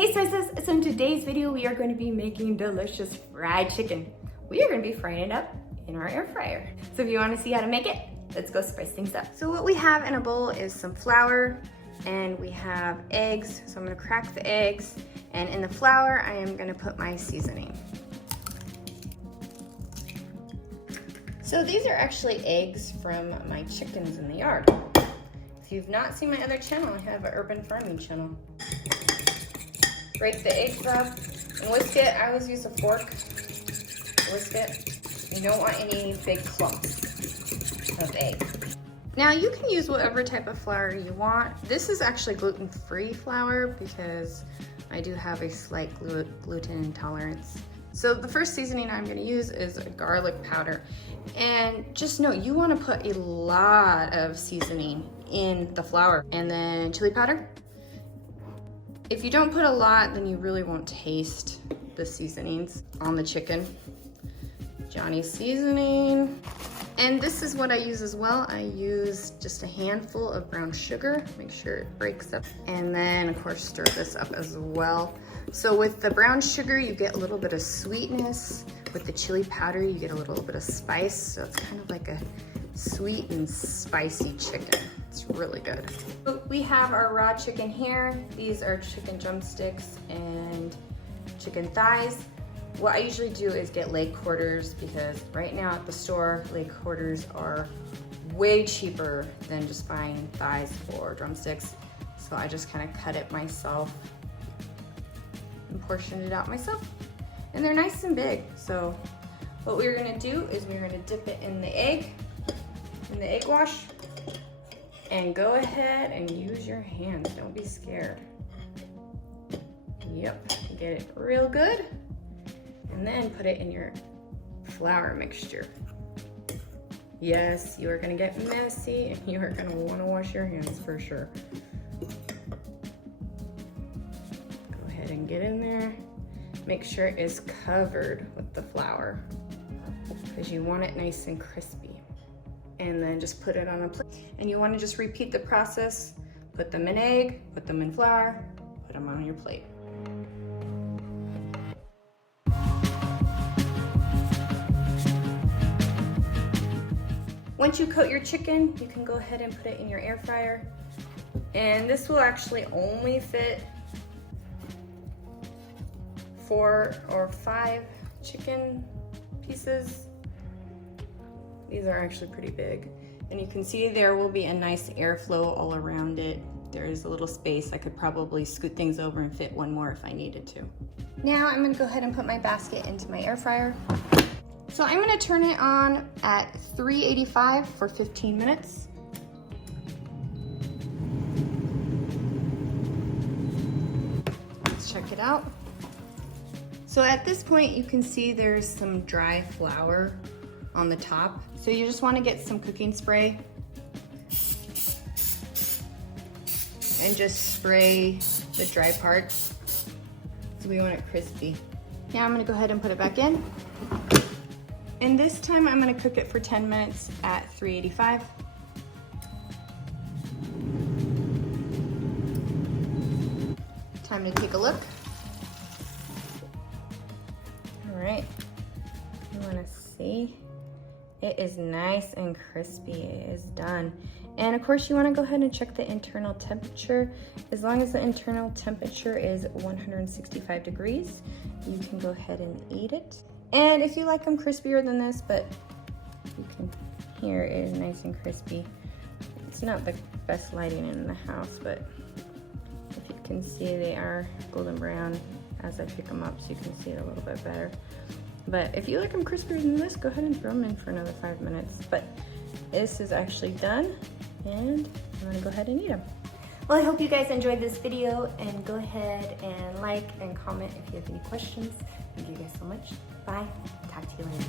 Hey Slices, so in today's video we are going to be making delicious fried chicken. We are going to be frying it up in our air fryer. So if you want to see how to make it, let's go spice things up. So what we have in a bowl is some flour and we have eggs. So I'm going to crack the eggs, and in the flour I am going to put my seasoning. So these are actually eggs from my chickens in the yard. If you've not seen my other channel, I have an urban farming channel. Break the eggs up and whisk it. I always use a fork to whisk it. You don't want any big clumps of egg. Now you can use whatever type of flour you want. This is actually gluten-free flour because I do have a slight gluten intolerance. So the first seasoning I'm gonna use is a garlic powder. And just know, you wanna put a lot of seasoning in the flour. And then chili powder. If you don't put a lot, then you really won't taste the seasonings on the chicken. Johnny's seasoning. And this is what I use as well. I use just a handful of brown sugar, make sure it breaks up. And then of course stir this up as well. So with the brown sugar, you get a little bit of sweetness. With the chili powder, you get a little bit of spice. So it's kind of like a sweet and spicy chicken. It's really good. So we have our raw chicken here. These are chicken drumsticks and chicken thighs. What I usually do is get leg quarters because right now at the store, leg quarters are way cheaper than just buying thighs or drumsticks. So I just kind of cut it myself and portion it out myself. And they're nice and big. So what we're gonna do is we're gonna dip it in the egg wash, and go ahead and use your hands. Don't be scared. Yep, get it real good. And then put it in your flour mixture. Yes, you are gonna get messy and you are gonna wanna wash your hands for sure. Go ahead and get in there. Make sure it is covered with the flour because you want it nice and crispy. And then just put it on a plate. And you wanna just repeat the process. Put them in egg, put them in flour, put them on your plate. Once you coat your chicken, you can go ahead and put it in your air fryer. And this will actually only fit 4 or 5 chicken pieces. These are actually pretty big. And you can see there will be a nice airflow all around it. There's a little space. I could probably scoot things over and fit one more if I needed to. Now I'm gonna go ahead and put my basket into my air fryer. So I'm gonna turn it on at 385 for 15 minutes. Let's check it out. So at this point you can see there's some dry flour on the top. So you just wanna get some cooking spray and just spray the dry parts. So we want it crispy. Now I'm gonna go ahead and put it back in. And this time I'm gonna cook it for 10 minutes at 385. Time to take a look. All right, you wanna see? It is nice and crispy, it is done. And of course you wanna go ahead and check the internal temperature. As long as the internal temperature is 165 degrees, you can go ahead and eat it. And if you like them crispier than this, but you can hear it is nice and crispy. It's not the best lighting in the house, but if you can see they are golden brown as I pick them up, so you can see it a little bit better. But if you like them crispier than this, go ahead and throw them in for another 5 minutes. But this is actually done, and I'm gonna go ahead and eat them. Well, I hope you guys enjoyed this video, and go ahead and like and comment if you have any questions. Thank you guys so much. Bye. Talk to you later.